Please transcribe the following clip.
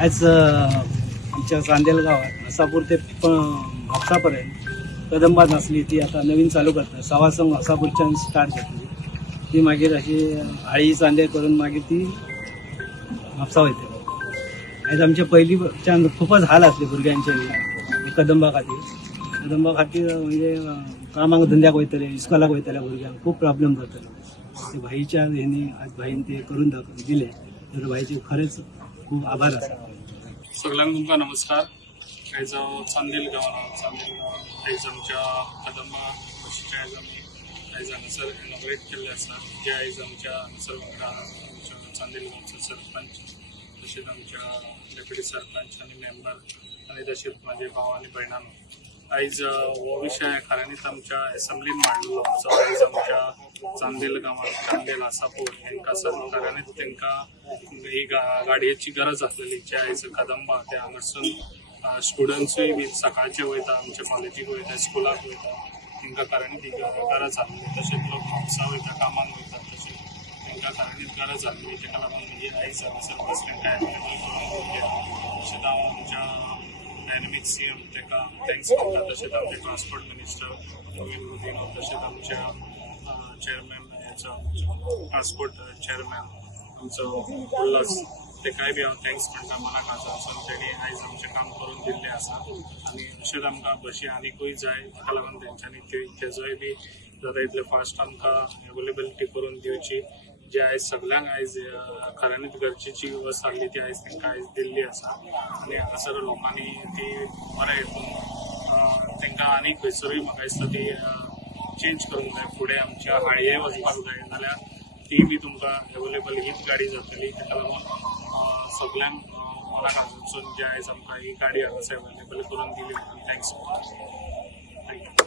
आज आमच्या चांदेल गावात हसापूर ते म्हापसापर्यंत कदंबा नासली ती आता नवीन चालू करता सवा संघ हसापूरच्यान स्टार्ट जातली ती मागीर अशी आळी चांदेल करून मागीर ती म्हापसा वयतली। आयज आमच्या पयलींच्यान खूपच हाल आसले भुरग्यांचे कदंबा खातीर म्हणजे कामाक धंद्याक वयतले इस्कॉलाक वयतल्या भुरग्यांक खूप प्रॉब्लेम जातले। भाईच्या हेनी आज भाईन ते करून दिले तर भाईचे खरेच खूप आभार आसा। सगळ्यांक तुमकां नमस्कार। आयज हांव चांदेल गांवांत आयज आमच्या कदंबा बशीचे आयज हांगासर इनॉग्रेट केल्ले आसा, जे आयज आमच्या हांगासर वांगडा आमच्या चांदेल गांवचो सरपंच तशेंच आमच्या डेप्युटी सरपंच आनी मेंबर आनी तशेंच म्हाजे भाव आनी भयणांनो आयज हो विशय खऱ्यांनीच आमच्या एसेंब्लीन मांडलो। सो आयज आमच्या चांदेल गांवांत चांदेल आसापूर हांकां खऱ्यांनीच तांकां ही गाडयेची गरज आसलेली, जे आयज कदंबा ते हांगासून स्टुडंट्सूय बी सकाळचे वयता, आमच्या कॉलेजीक वयता, स्कुलाक वयता, तांकां खऱ्यांनीच ही गरज आसलेली। तशेंच लोक म्हापसा वयता, कामाक वयता, तशेंच तांकां खऱ्यांनीच गरज आसलेली। ताका लागून ही आयज हांगासर बस तांकां एवेलेबल करून दिल्या। तशेंच हांव आमच्या डायनॅमिक सीएम ताका थँक्स करता, तशेंच आमचे ट्रान्सपोर्ट मिनिस्टर नवीन मोदीनो, तशेंच आमच्या चेअरमॅन ट्रान्सपोर्ट चेअरमॅन आमचो उल्हास ताकाय बी हांव थँक्स म्हणटा मनाक आजून तेणी आयज आमचें काम करून दिल्लें आसा। आनी अशेंच आमकां बशी आनीकूय जाय, ताका लागून तेंच्यांनी तेजोय बी जाता तितले फास्ट आमकां एवेलेबिलिटी करून दिवची, जे आयज सगळ्यांक आयज खऱ्यांनीच गरजेची वस्त आसली ती आयज तांकां आयज दिल्ली आसा। आनी हांगासर लोकांनी ती बरें हितून तांकां आनी खंयसरूय म्हाका दिसता ती चेंज करूंक जाय। फुडें आमच्या हाळये वचपाक जाय जाल्यार ती बी तुमकां एवेलेबल हीच गाडी जातली। ताका लागून सगळ्यांक मनाक आजून जे आयज आमकां ही गाडी हांगासर एवेलेबल करून दिली म्हणून थँक्स।